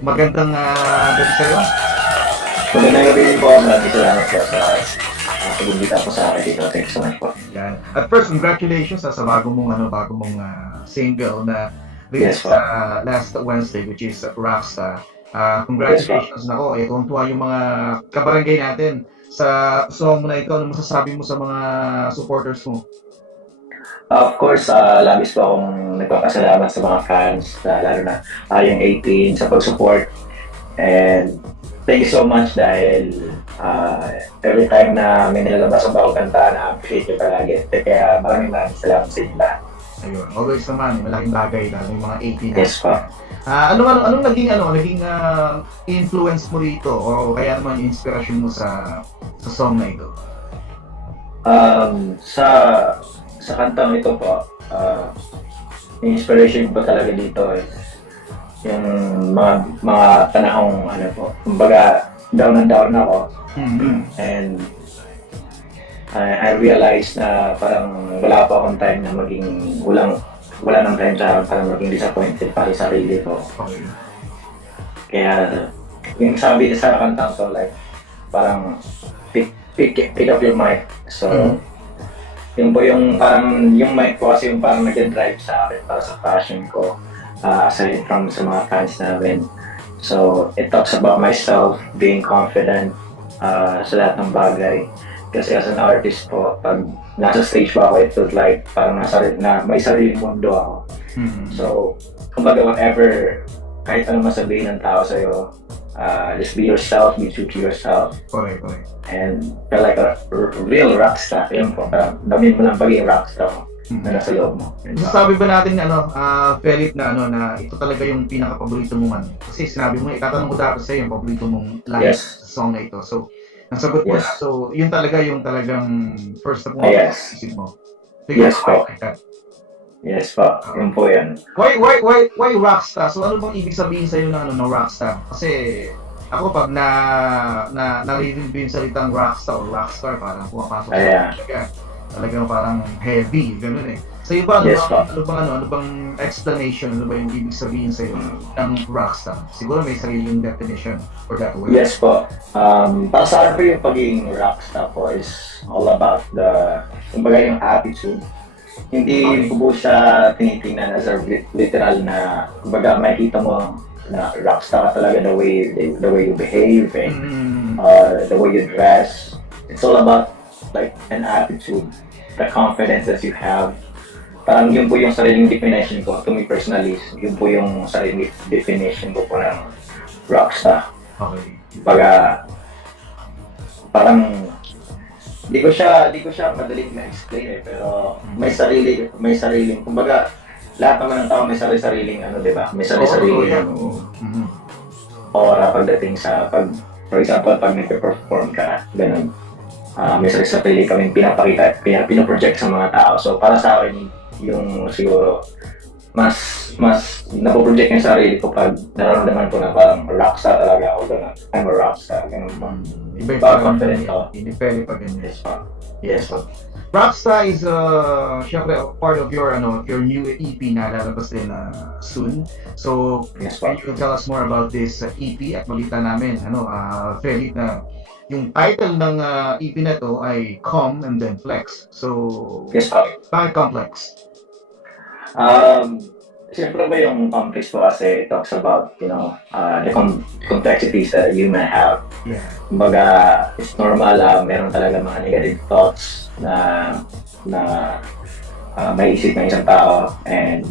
Magandang gabi sa'yo. Magandang gabi din po. Maraming salamat po sa pagbibita po sa akin dito. Thanks so much po. Yan. At first, congratulations sa bago mong single na release Yes po. last Wednesday, which is Rockstar. Yes po. Congratulations na ko. Tuwang-tuwa yung mga kabarangay natin sa song na ito. Ano masasabi mo sa mga supporters mo? Of course, labis po akong nagpapasalamat sa mga fans, lalo na yung 18 sa pag-support. And thank you so much dahil every time na may nilalabas ang bagong kanta, na-appreciate ko palagi. Kaya maraming salamat sa inyo lahat. Ayun. Always naman, malaking bagay lalo yung mga 18 Yes po. anong naging influence mo rito o kaya naman yung inspiration mo sa song na ito? Sa kantang ito po, yung inspiration ko talaga dito yung mga panahong ano po, kumbaga down and down ako. And I realized na parang wala pa akong time na maging wala nang time sa parang maging disappointed pa sa sarili ko. Okay. Kaya yung sabi sa kantang to, like parang pick up your mic. So yun po yung parang yung mic ko kasi yung parang nag-drive sa akin para sa passion ko, aside from sa mga fans namin. So it talks about myself being confident sa lahat ng bagay. Kasi as an artist po, pag nasa stage pa ako, it feels like parang may sariling mundo ako. So kumbaga whatever, kahit ano masabihin ng tao sa'yo, just be yourself, be true to yourself. Correct. And feel like a real rockstar. Yun po, parang damin mo lang pagiging rockstar na nasa loob mo. Sabi ba natin Felip na ito talaga yung pinaka-paborito mong kasi sinabi mo, itatanong ko dapat sa'yo yung paborito mong live song na ito. So, nasagot mo. Yes. So, yun talaga yung talagang first na Yes. isip mo. Yes po. Yes po, yun po yan. Why rockstar? So, ano bang ibig sabihin sa'yo na rockstar? Kasi ako pag narinig ko yung salitang rockstar o rockstar, parang pumapasok sa talagang parang heavy, gano'n eh. So iba, ano bang explanation, ano ba yung ibig sabihin sa'yo ng rockstar? Siguro may sariling definition for that word. Yes po. Para sa akin po yung pagiging rockstar po is all about kumbaga yung attitude. Hindi ko po siya tinitingnan as a literal na, kumbaga makikita mo na rockstar ka talaga the way you behave and the way you dress. It's all about like an attitude, the confidence that you have. Parang yun po yung sariling definition ko, to me personally, yun po yung sariling definition ko po ng rockstar. Okay. Baga, parang di ko siya madaling ma-explain pero may sariling, kumbaga lahat naman ng tao may sariling di ba? May sariling aura pagdating sa for example, pag nagpe-perform ka, ganun. May sarili kaming pinapakita, pinoproject sa mga tao. So para sa akin, yung siguro mas napoproject yung sarili ko pag nararamdaman ko na parang rockstar talaga ako doon. I'm a rockstar. Ganun ba? Iba yung confident ako. Hindi pwede pa ganyan. Yes po. Rockstar is syempre part of your new EP na lalabas din soon. So can you tell us more about this EP at balita namin Felip, na yung title ng EP na to ay Calm and then Flex. So Yes po. bakit complex? Siyempre ba yung complex po kasi it talks about, the complexities that you may have. Yeah. Kumbaga, it's normal, meron talaga mga negative thoughts na may isip ng isang tao. And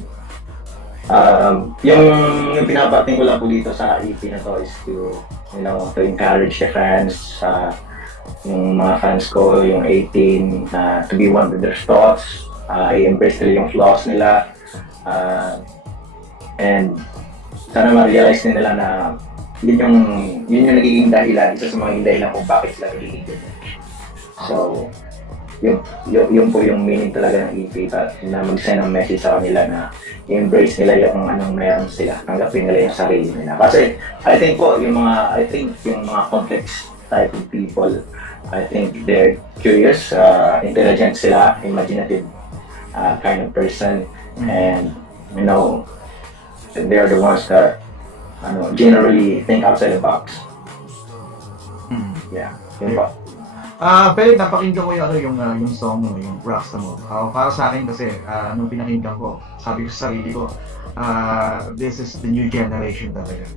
yung pinapating ko lang po dito sa EP na to is to encourage the fans, yung mga fans ko, yung 18, to be one with their thoughts, i-embrace nila yung flaws nila, and sana ma-realize nila na yun yung nagiging dahilan, isa sa mga dahilan kung bakit sila nagiging ganyan. So, yun po yung meaning talaga ng EP, na mag-send ng message sa kanila na i-embrace nila yung anong meron sila, tanggapin nila yung sarili nila. Kasi I think yung mga complex type of people, I think they're curious, intelligent sila, imaginative kind of person, and they are the ones that generally think outside the box. Yeah, yun po. Pero napakinggan ko yung song mo, yung Rockstar mo. Para sa akin kasi, nung pinakinggan ko, sabi ko sa sarili ko, this is the new generation talaga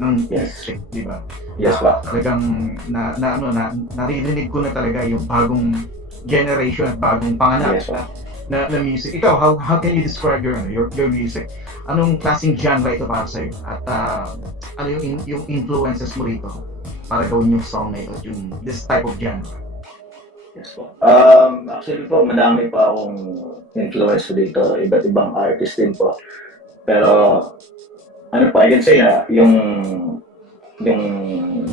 ng music, di ba? Yes, po. Talagang naririnig ko na talaga yung bagong generation at bagong panganak na music. Ikaw, how can you describe your music? Anong klaseng genre ito para sa'yo? At ano yung influences mo rito para gawin yung song na ito, yung this type of genre? Yes po. Actually po, madami pa akong influence dito, iba't ibang artist din po. Pero, I can say yung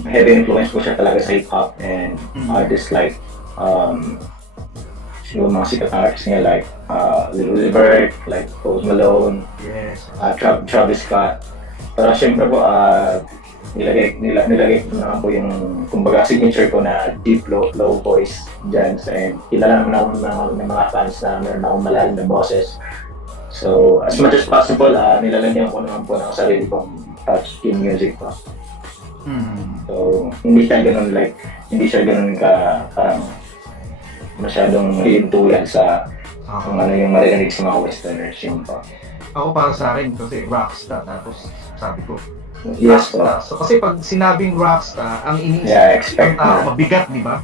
heavy influence ko siya talaga sa hip-hop and artists like, yung mga sikat artists niya like Lil Uzi Vert, like Post Malone, Travis Scott. Pero syempre po, nilagay ko na po yung kumbaga signature ko na deep low voice dyan, and kilala naman ako ng mga fans na meron akong malalim na boses. So as much as possible, nilalagyan ko naman po ng sarili kong touch in music po. So hindi siya ganun ka parang masyadong hihintulan sa kung ano yung maririnig sa mga westerners yun po. Ako para sa akin kasi rockstar, tapos sabi ko yes po. So kasi pag sinabing rockstar, ang iniisip ng tao mabigat, di ba?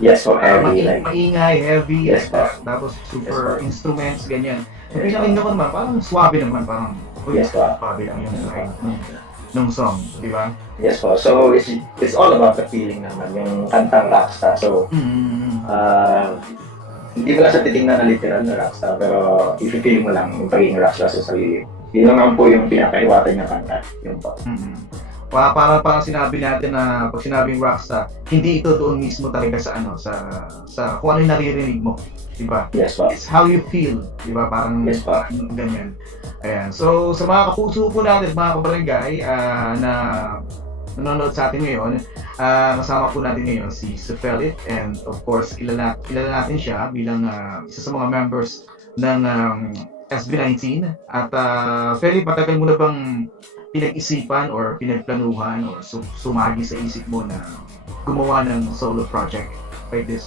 Yes po, heavy. Maingay, heavy, yes, tapos super instruments, ganyan. Yung pinakinggan ko naman, parang swabe naman, parang swabe lang yung side ng song, di ba? Yes po, so it's all about the feeling naman, yung kantang rockstar. So, hindi mo lang sa titingnan na literal na rockstar, pero i-feel mo lang yung pagiging rockstar sa sarili. Yun naman po yung pinakaiwatan niya kanta, yun po. Parang sinabi natin na pag sinabing rockstar, hindi ito doon mismo talaga sa kung ano yung naririnig mo, di ba? Yes po. It's how you feel, di ba? Parang ganyan. Ayan. So sa mga kapuso po natin, mga kabarangay na nanonood sa atin ngayon, kasama po natin ngayon si Felit, and of course kilala natin siya bilang isa sa mga members ng SB19. At Felit, matagal mo na bang pinag-isipan or pinagplanuhan or sumagi sa isip mo na gumawa ng solo project like this?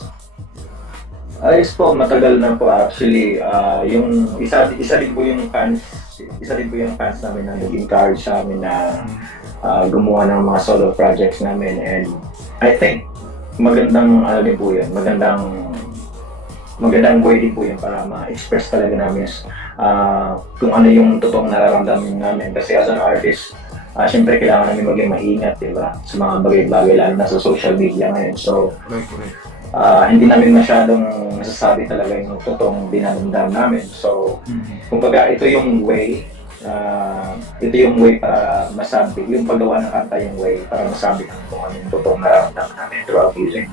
Ayos po, matagal na po actually. Yung isa din po yung fans namin na nag-encourage sa amin na gumawa ng mga solo projects namin, and I think magandang din po yun, magandang way din po yun para ma-express talaga namin kung ano yung totoong nararamdaman namin, kasi as an artist, syempre kailangan namin maging maingat, diba, sa mga bagay-bagay lalo na sa social media ngayon. So hindi namin masyadong nasasabi talaga yung totoong dinamdam namin. So kumbaga ito yung way para masabi, yung paggawa ng kanta yung way para masabi kung ano yung totoong nararamdaman namin throughout music.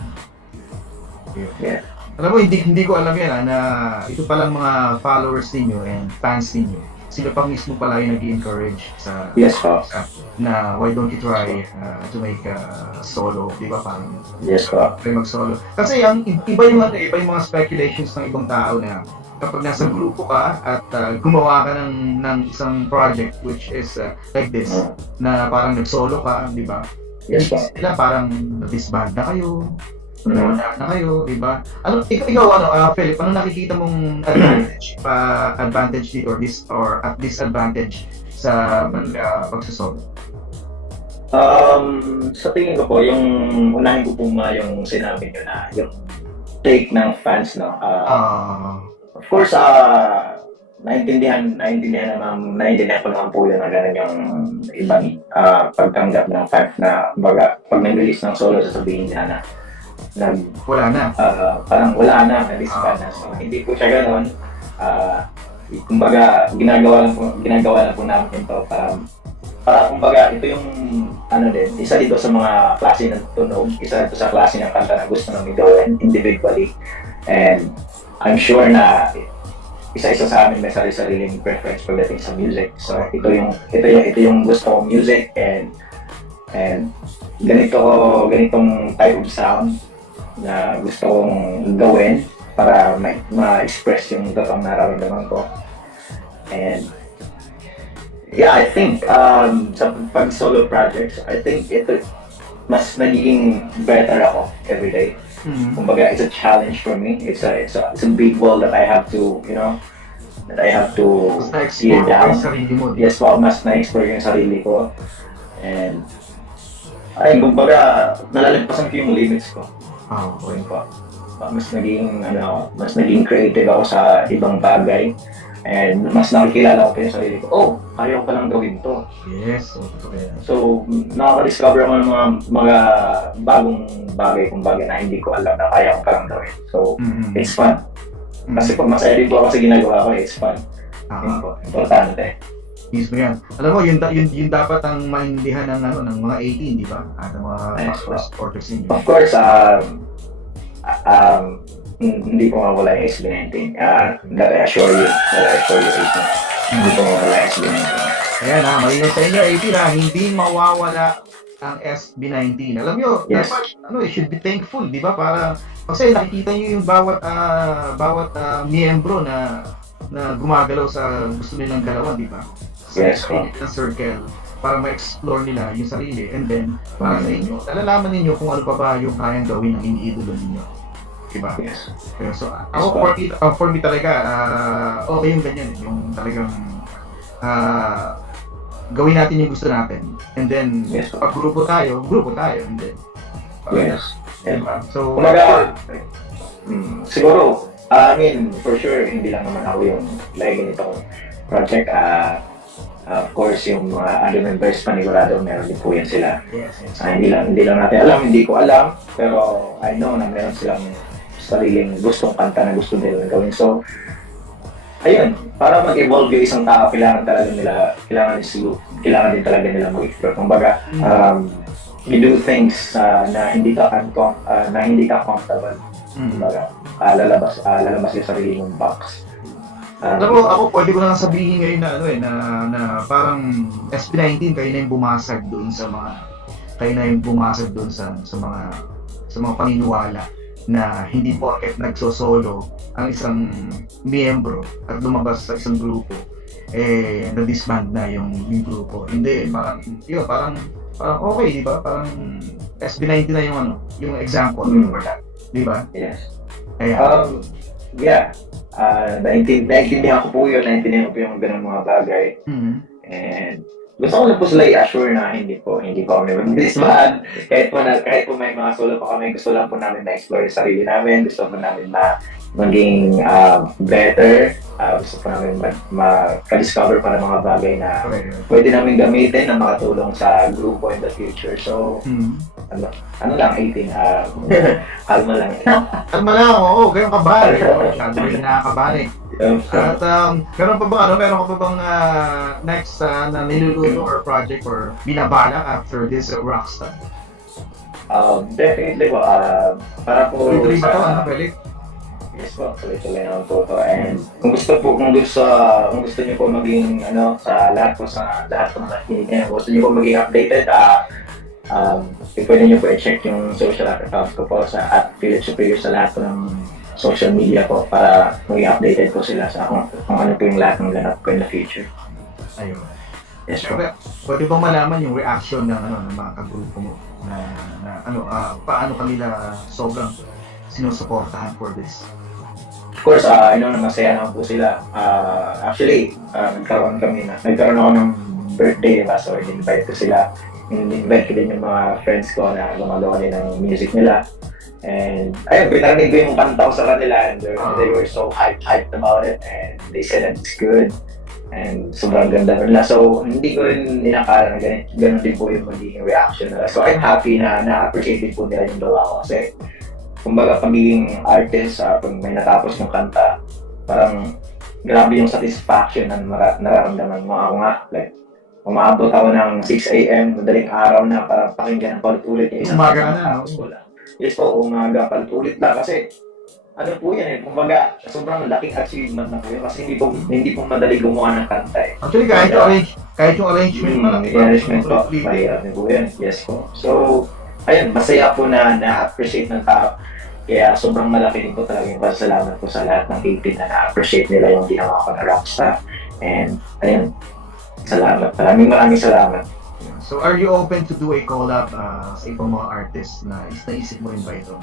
Yeah. Alam mo, hindi ko alam yan na ito palang mga followers ninyo and fans ninyo, sila pa mismo pala yung nag-encourage sa na why don't you try to make a solo, di ba? Parang try mag-solo. Kasi iba yung mga speculations ng ibang tao na kapag nasa grupo ka at gumawa ka ng isang project which is like this, na parang nag-solo ka, di ba? Sila parang disband na kayo, na kayo, di ba? Ikaw, Philip, ano nakikita mong advantage dito or at disadvantage sa pagsasolo? Sa tingin ko po, yung unahin ko po yung sinabi nyo na yung take ng fans, no? Of course, naintindihan ko naman po yun na gano'n yung ibang pagtanggap ng fans na pag nag-release ng solo, sasabihin niya na wala na. Parang wala na, na-disband na. So, hindi po siya gano'n. Kumbaga, ginagawa lang po namin ito para kumbaga, ito yung isa dito sa mga klase ng tunog, isa dito sa klase ng kanta na gusto namin gawin individually. And I'm sure na isa-isa sa amin may sarili-sariling preference pagdating sa music. So, ito yung gusto kong music, and ganitong type of sound na gusto kong gawin para ma-express yung totoong nararamdaman ko. And Yeah, I think sa pag solo projects, I think ito mas nagiging better ako every day. Kumbaga, it's a challenge for me. It's a big wall that I have to, that I have to Mas tear na-explore mo down. yung sarili mo. Di ba? Yes po, mas na-explore yung sarili ko. And, kumbaga, nalalagpasan ko yung limits ko. Okay. Yun po. Mas naging creative ako sa ibang bagay. And mas nakikilala ko yung sarili ko. Oh, kaya ko palang gawin to. Yes, totoo yan. So, nakaka-discover ako ng mga bagong bagay kung bagay na hindi ko alam na kaya ko palang gawin. So, it's fun. Kasi pag masaya din po ako sa ginagawa ko, it's fun. Yun po, importante. Mismo yan. Alam mo, yun dapat ang maintindihan ng mga 18, di ba? At ng mga supporters ninyo. Of course, hindi ko mawala yung SB19. That I assure you, 18. Hindi ko mawala yung SB19. Ayan ha, malinaw sa inyo, 18 ha, hindi mawawala ang SB19. Alam nyo, Yes. dapat, you should be thankful, di ba? Kasi nakikita nyo yung bawat miyembro na gumagalaw sa gusto nilang galawan, di ba? Yes, Sa circle, para ma-explore nila yung sarili. And then, para sa inyo, nalalaman ninyo kung ano pa ba yung kayang gawin ng iniidolo ninyo. Diba? Yes. So, ako, for me talaga, okay yung ganyan. Yung talagang gawin natin yung gusto natin. And then, Yes. pag grupo tayo. And then, Yes. diba? So, Kumaga, siguro, for sure, hindi lang naman ako yung ganitong project. Of course, yung mga members panigurado, meron din po yan sila. yes. Hindi lang natin alam, hindi ko alam, pero I know na meron silang sariling gustong kanta na gusto nila gawin. So, ayun, para mag-evolve yung isang tao, kailangan din talaga nila mag-explore. Kumbaga, you do things na hindi ka comfortable. Kumbaga, lalabas yung sarili mong box. Ako pwede ko na lang sabihin ngayon na parang SB19 kayo na yung bumasag doon sa mga paniniwala na hindi porket nagsosolo ang isang miyembro at lumabas sa isang grupo na-disband na yung grupo. Hindi, parang okay, di ba? Parang SB19 na yung example for that, di ba? Yes. Kaya, Naintindihan ko po yung ganun mga bagay. And gusto ko lang po sila i-assure na hindi po kami mag-disband. Kahit po may mga solo pa kami, gusto lang po namin na-explore yung sarili namin. Gusto po namin maging better. Gusto po namin maka-discover pa ng mga bagay na pwede namin gamitin na makatulong sa grupo in the future. So, ano lang, 18, kalma lang. Kalma lang, oo, kayong kabali. Masyado rin nakakabali. At meron ka pa bang next na niluluto or project or binabala after this Rockstar? Definitely po, para po Tuloy ba ito? Ano, Balik? Yes po, tuloy-tuloy naman po ito. And kung gusto niyo po maging sa lahat po ng nakikinig niyo, gusto niyo po maging updated, pwede niyo po i-check yung social accounts ko po sa @Philip Superior sa lahat po ng social media po para maging updated po sila sa kung ano po yung lahat ng ganap ko in the future. Ayun. Yes po. Pwede bang malaman yung reaction ng mga kagrupo mo na paano kanila sobrang sinusuportahan for this? Of course, masaya naman po sila. Actually, nagkaroon ako ng birthday, diba? So, in-invite ko sila. In-invite ko din yung mga friends ko na gumagawa din ng music nila. And, pinarinig ko yung kanta ko sa kanila and they were so hyped about it and they said that it's good. And sobrang ganda nila. So, hindi ko rin inakala na ganun din po yung magiging reaction nila. So, I'm happy na na-appreciate din po nila yung gawa ko. Kasi, kumbaga pagiging artist, pag may natapos ng kanta, parang grabe yung satisfaction na nararamdaman mo. Ako nga, like, umaabot ako ng 6 a.m. madaling araw na para pakinggan ng palit-ulit yung isang umaga na, Yes po, umaga, palit-ulit na kasi ano po yan kumbaga sobrang laking achievement na po yun kasi hindi po madali gumawa ng kanta eh. Actually, kahit yung arrangement mo lang. Arrangement po, mahirap din po yan. Yes po. So, ayun, masaya po na na-appreciate ng tao. Kaya sobrang malaki din po talaga yung pasalamat po sa lahat ng 18 na na-appreciate nila yung ginawa ko na Rockstar. And ayun, Salamat. Maraming salamat. So are you open to do a collab sa ibang mga artists na naisip mo rin ba ito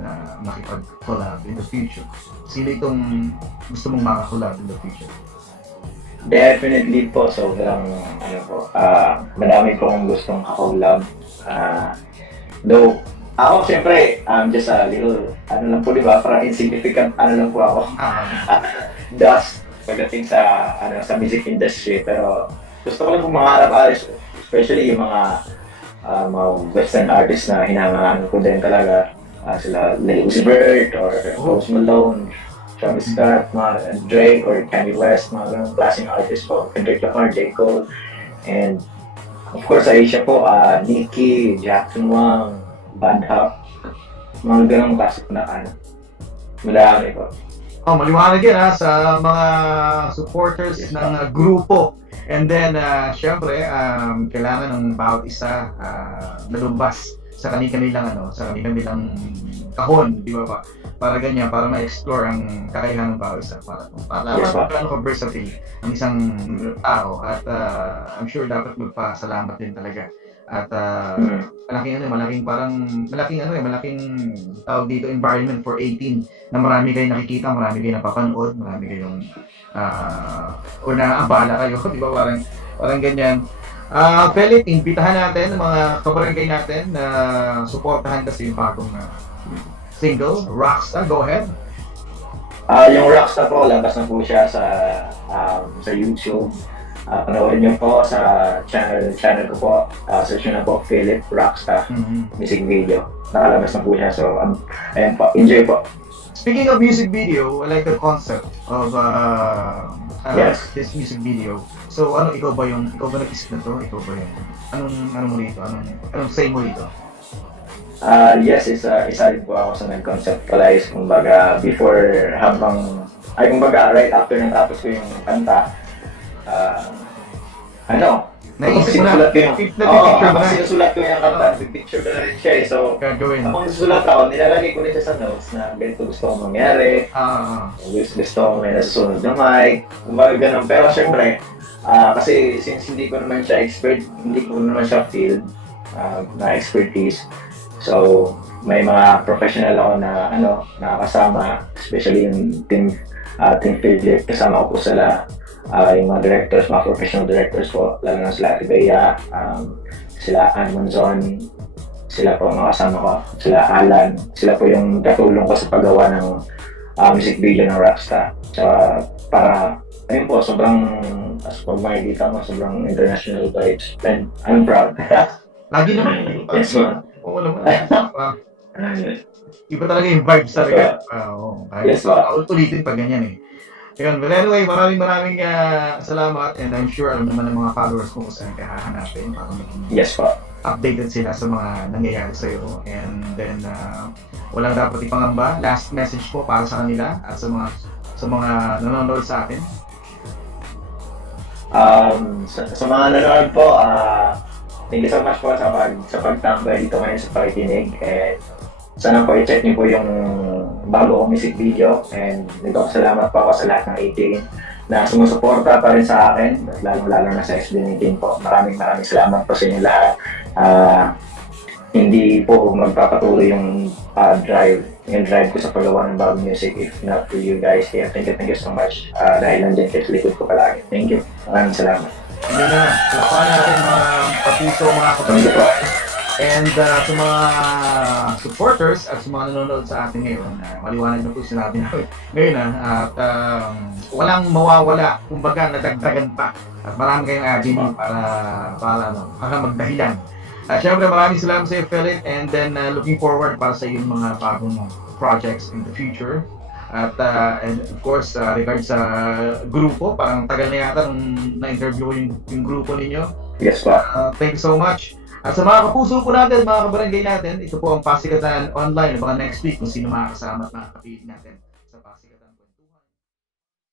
na makipag-collab in the future? Sino itong gusto mong makakollab in the future? Definitely po, sobrang madami po akong gustong kakollab. Though, ako siyempre, I'm just a little, lang po diba, parang insignificant, lang po ako. Dust, pagdating sa, sa music industry, pero gusto ko lang po mga especially yung mga western artists na hinahangaan ko din talaga. Sila Lil Uzi Vert or Post Malone, Travis Scott, mga Drake or Kanye West, mga ganun klaseng artists po, Kendrick Lamar, J. Cole, and of course sa Asia po, Nicki, Jackson Wang, Bad Hap, mga ganun klaseng na madami po. Maliwanag yan sa mga supporters ng grupo. And then, syempre, kailangan ng bawat isa nalumbas sa kanilang kahon, di ba pa? Para ganyan, para ma-explore ang kakayahan ng bawat isa. Para magkano ka versatile ang isang tao. At I'm sure dapat magpasalamat din talaga. At malaking tawag dito environment for 18 na marami kayong nakikita, marami kayong napapanood, marami kayong o naabala kayo, di ba? Parang ganyan. Philip, imbitahan natin ang mga kabarangay natin na suportahan kasi yung bagong single, Rockstar. Go ahead. Yung Rockstar po, labas na po siya sa YouTube. Panoorin niyo po sa channel ko po. Search niyo na po Philip Rockstar music video. Nakalabas na po siya. So, ayan po. Enjoy po. Speaking of music video, I like the concept of yes. This music video. So, ikaw ba nag-isip na to? Ikaw ba yun? Anong mo dito? Anong say mo dito? Yes, isa rin po ako sa nag-conceptualize. Kumbaga, right after natapos ko yung kanta, sinusulat ko yung sinusulat ko yung kanta, picture ko na rin siya eh. So, kapag nasusulat ako, nilalagay ko rin siya sa notes na ganito gusto kong mangyari, gusto kong may nasusunod na mic, kumbaga ganun. Pero syempre, kasi since hindi ko naman siya field na expertise, so may mga professional ako na nakakasama, especially yung team Philip, kasama ko po sila. Yung mga directors, mga professional directors po, lalo na sila Tibea, sila Ann Monzon, sila po mga kasama ko, sila Alan, sila po yung katulong ko sa paggawa ng music video ng Rockstar. So, ayun po, pag makikita mo, sobrang international vibes, and I'm proud. Lagi naman. Yes, ma'am. Oo naman. Iba talaga yung vibes talaga. Yes, ma'am. Ulitin pa ganyan eh. Yun, but anyway, maraming salamat, and I'm sure alam naman ng mga followers kung saan ka hahanapin para maging updated sila sa mga nangyayari sa'yo. And then, walang dapat ipangamba. Last message po para sa kanila at sa mga nanonood sa atin. Sa mga nanonood po, thank you so much po sa pagtambay dito ngayon sa pakikinig. Sana po i-check niyo po yung bago kong music video, and nagpapasalamat po ako sa lahat ng 18 na sumusuporta pa rin sa akin, lalo na sa SB19 po. Maraming salamat po sa inyo lahat. Hindi po magpapatuloy yung drive ko sa paggawa ng bagong music if not for you guys. Kaya thank you so much dahil nandiyan kayo sa likod ko palagi. Thank you. Maraming salamat. Yun na, salamat natin mga kapuso, mga kapatid. And sa mga supporters at sa mga nanonood sa atin ngayon, maliwanag na po sinabi natin ngayon at walang mawawala, kumbaga nadagdagan pa at marami kayong avenue para magdahilan. Siyempre maraming salamat sa iyo, Philip, and then looking forward para sa iyong mga bagong projects in the future. At and of course, regards sa grupo, parang tagal na yata nung na-interview ko yung grupo ninyo. Yes, pa. Thank you so much. At sa mga kapuso po natin, mga kabarangay natin, ito po ang Pasikatan Online. Baka next week kung sino makakasama at makakapilit natin.